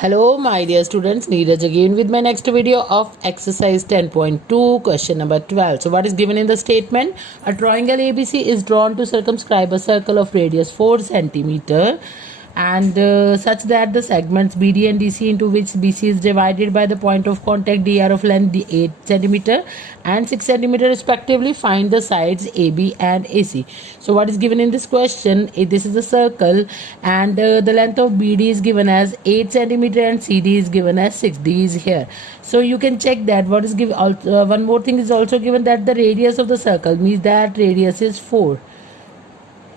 Hello my dear students, Neeraj again with my next video of exercise 10.2 question number 12. So what is given in the statement? A triangle ABC is drawn to circumscribe a circle of radius 4 centimeter and such that the segments BD and DC into which BC is divided by the point of contact DR of length 8 centimeter and 6 centimeter respectively. Find the sides AB and AC. So what is given in this question? This is a circle and the length of BD is given as 8 centimeter and CD is given as 6. D is here. So you can check that what is given. One more thing is also given, that the radius of the circle means that radius is 4.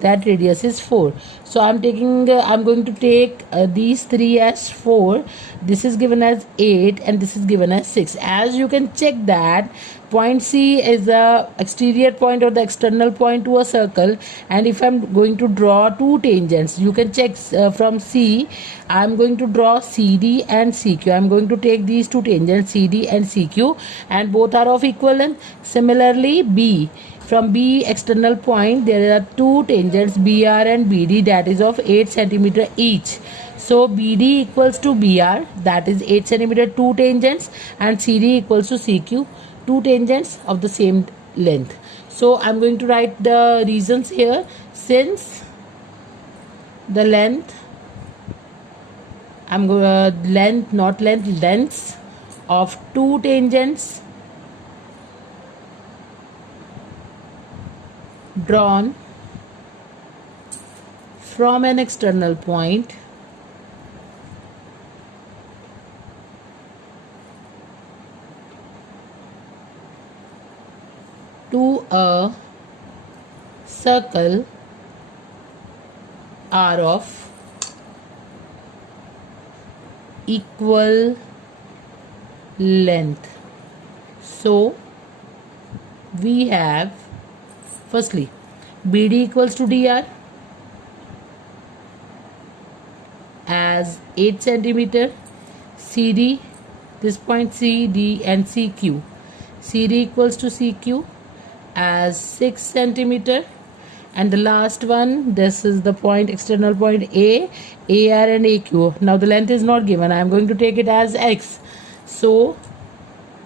So I'm going to take these three as 4. This is given as 8 and this is given as 6. As you can check that point C is the exterior point or the external point to a circle, and if I'm going to draw two tangents, you can check from C. I'm going to draw CD and CQ. I'm going to take these two tangents CD and CQ, and both are of equal length. Similarly, B. From B external point, there are two tangents BR and BD, that is of 8 centimeter each. So BD equals to BR, that is 8 centimeter, two tangents, and CD equals to CQ, two tangents of the same length. So I'm going to write the reasons here. Since the length, lengths of two tangents drawn from an external point to a circle are of equal length. So we have, firstly, BD equals to DR as 8 centimeter, CD, this point CD and CQ, CD equals to CQ as 6 centimeter, and the last one, this is the point, external point A, AR and AQ. Now the length is not given, I am going to take it as X. So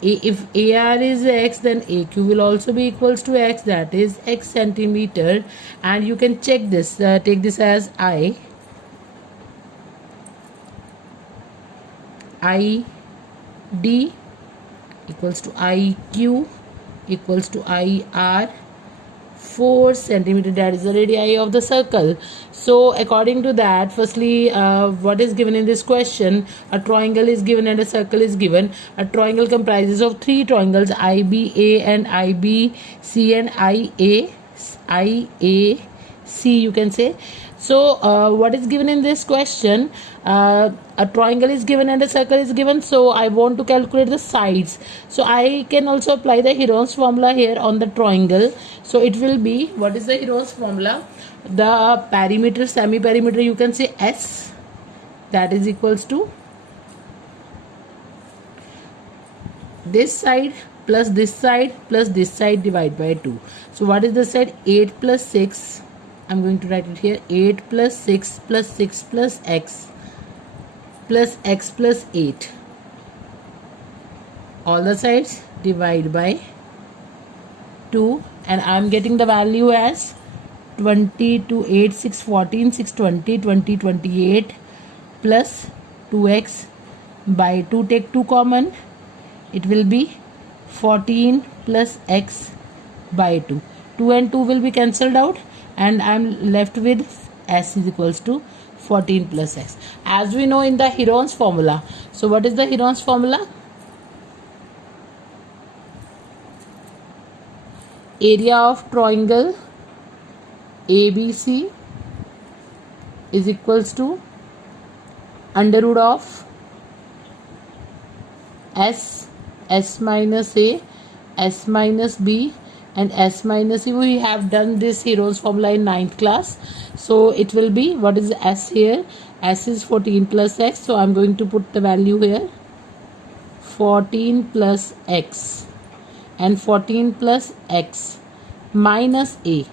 if AR is X, then AQ will also be equals to X, that is X centimeter, and you can check this, take this as ID equals to IQ equals to IR, 4 centimeter, that is the radii of the circle. So according to that, firstly, what is given in this question? A triangle is given and a circle is given. A triangle comprises of three triangles, IBA and IBC and IAC, you can say. So what is given in this question? A triangle is given and a circle is given, so I want to calculate the sides. So I can also apply the Heron's formula here on the triangle. So it will be, what is the Heron's formula? The perimeter, semi-perimeter, you can say S, that is equals to this side plus this side plus this side divided by 2. So what is the side? 8 plus 6, I'm going to write it here, 8 plus 6 plus 6 plus x plus 8. All the sides divide by 2, and I am getting the value as 20 to 8, 6, 14, 6, 20, 20, 28 plus 2x by 2, take 2 common, it will be 14 plus x by 2. 2 and 2 will be cancelled out, and I am left with s is equals to 14 plus x, as we know in the Heron's formula. So what is the Heron's formula? Area of triangle ABC is equals to under root of S minus A, S minus B and S minus C. We have done this Heron's formula in 9th class. So it will be, what is S here? S is 14 plus x. So I'm going to put the value here, 14 plus x, and 14 plus x minus A.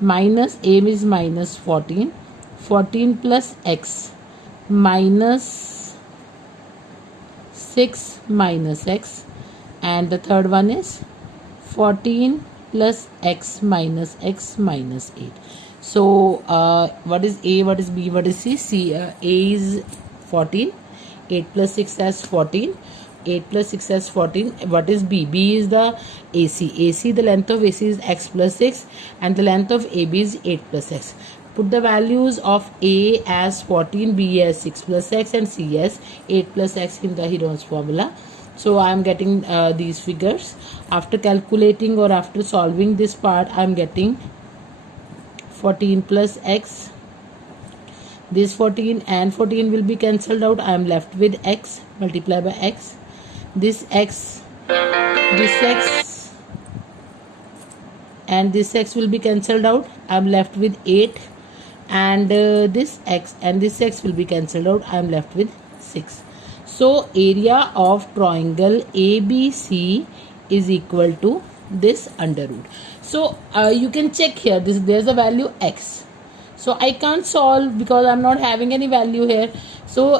Minus A is minus 14. 14 plus x minus 6 minus x, and the third one is 14 plus x minus 8. So what is a, what is b, what is c? A is 14, 8 plus 6 as 14, 8 plus 6 as 14. What is b? B is the AC, the length of AC is x plus 6, and the length of AB is 8 plus x. Put the values of A as 14, B as 6 plus x, and C as 8 plus x in the Heron's formula. So I am getting these figures. After calculating or after solving this part, I am getting 14 plus x. This 14 and 14 will be cancelled out. I am left with x multiplied by x. This x, and this x will be cancelled out. I am left with 8, and this x and this x will be cancelled out. I am left with 6. So area of triangle ABC is equal to this under root. So you can check here, there's a value x. So I can't solve because I'm not having any value here. So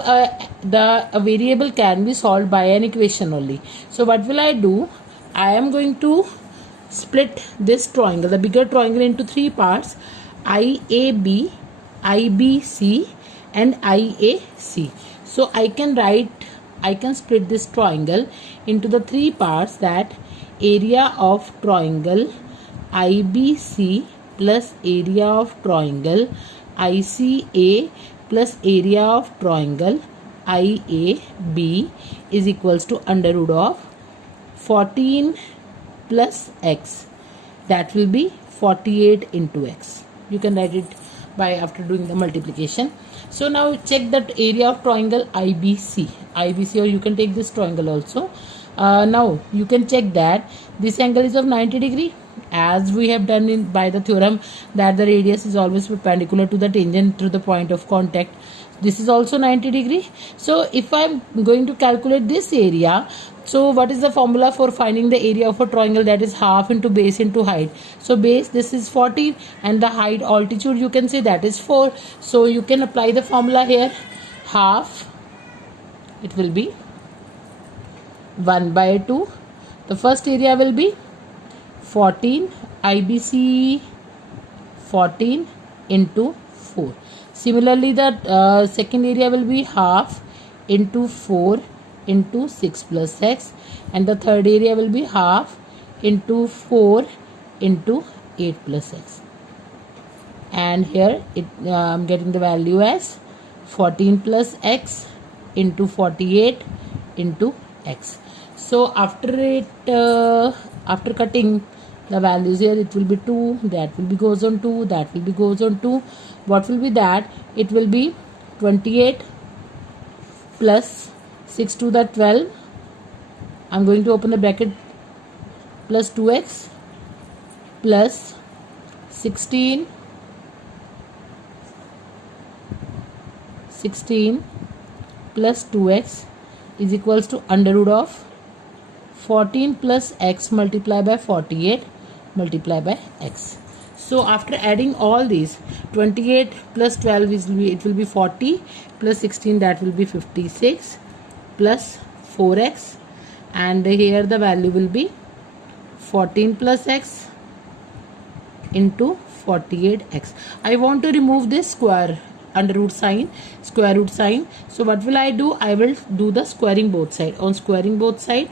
the variable can be solved by an equation only. So what will I do? I am going to split this triangle, the bigger triangle, into three parts: IAB, IBC, and IAC. So I can split this triangle into the three parts, that area of triangle IBC plus area of triangle ICA plus area of triangle IAB is equals to under root of 14 plus x. That will be 48 into x. You can write it by after doing the multiplication. So now check that area of triangle IBC, or you can take this triangle also. Now you can check that this angle is of 90 degree, as we have done by the theorem that the radius is always perpendicular to the tangent to the point of contact. This is also 90 degree. So if I'm going to calculate this area, so what is the formula for finding the area of a triangle? That is half into base into height. So base, this is 14, and the height, altitude, you can say that is 4. So you can apply the formula here. Half, it will be 1 by 2. The first area will be 14, IBC 14 into 4. Similarly, the second area will be half into 4 into 6 plus x, and the third area will be half into 4 into 8 plus x. And here I'm getting the value as 14 plus x into 48 into x. So after cutting the values here, it will be 2, that will be goes on 2, that will be goes on 2. What will be that? It will be 28 plus 6 to the 12. I'm going to open the bracket, plus 2x plus 16 plus 2x is equals to under root of 14 plus x multiplied by 48 multiplied by x. So after adding all these, 28 plus 12 it will be 40, plus 16, that will be 56, plus 4x, and here the value will be 14 plus x into 48x. I want to remove this square root sign. So what will I do? I will do the squaring both sides. On squaring both sides,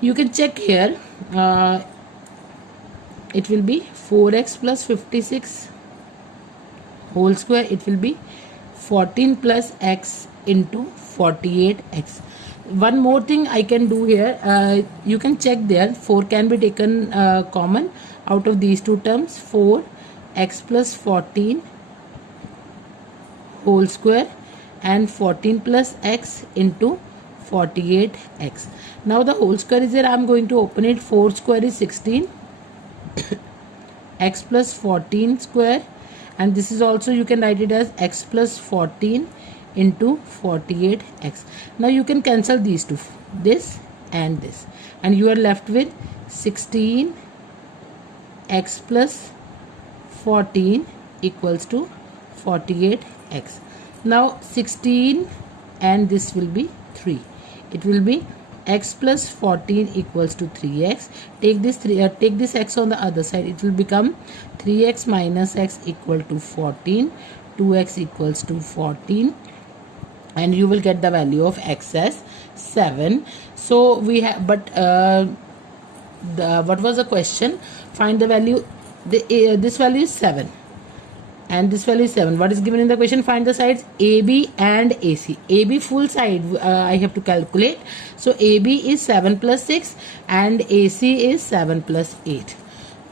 you can check here, it will be 4x plus 56 whole square. It will be 14 plus x into 48x. One more thing I can do here, you can check there, 4 can be taken common out of these two terms. 4x plus 14 whole square and 14 plus x into 48x. Now the whole square is there. I am going to open it. 4 square is 16 x plus 14 square, and this is also, you can write it as x plus 14 into 48x. Now you can cancel these two, this and this, and you are left with 16 x plus 14 equals to 48x. Now 16 and this will be 3. It will be x plus 14 equals to 3x. Take this x on the other side. It will become 3x minus x equal to 14. 2x equals to 14, and you will get the value of x as 7. So we have, but what was the question? Find the value. This value is 7 and this value is 7. What is given in the question? Find the sides AB and AC. AB full side I have to calculate. So AB is 7 plus 6 and AC is 7 plus 8.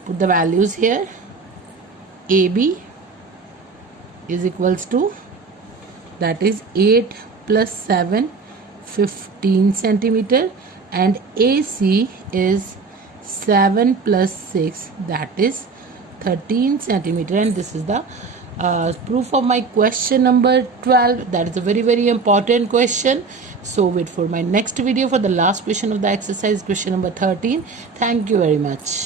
Put the values here. AB is equals to, that is 8 plus 7, 15 centimeter, and AC is 7 plus 6, that is 13 centimeter. And this is the proof of my question number 12. That is a very, very important question. So wait for my next video for the last question of the exercise, question number 13. Thank you very much.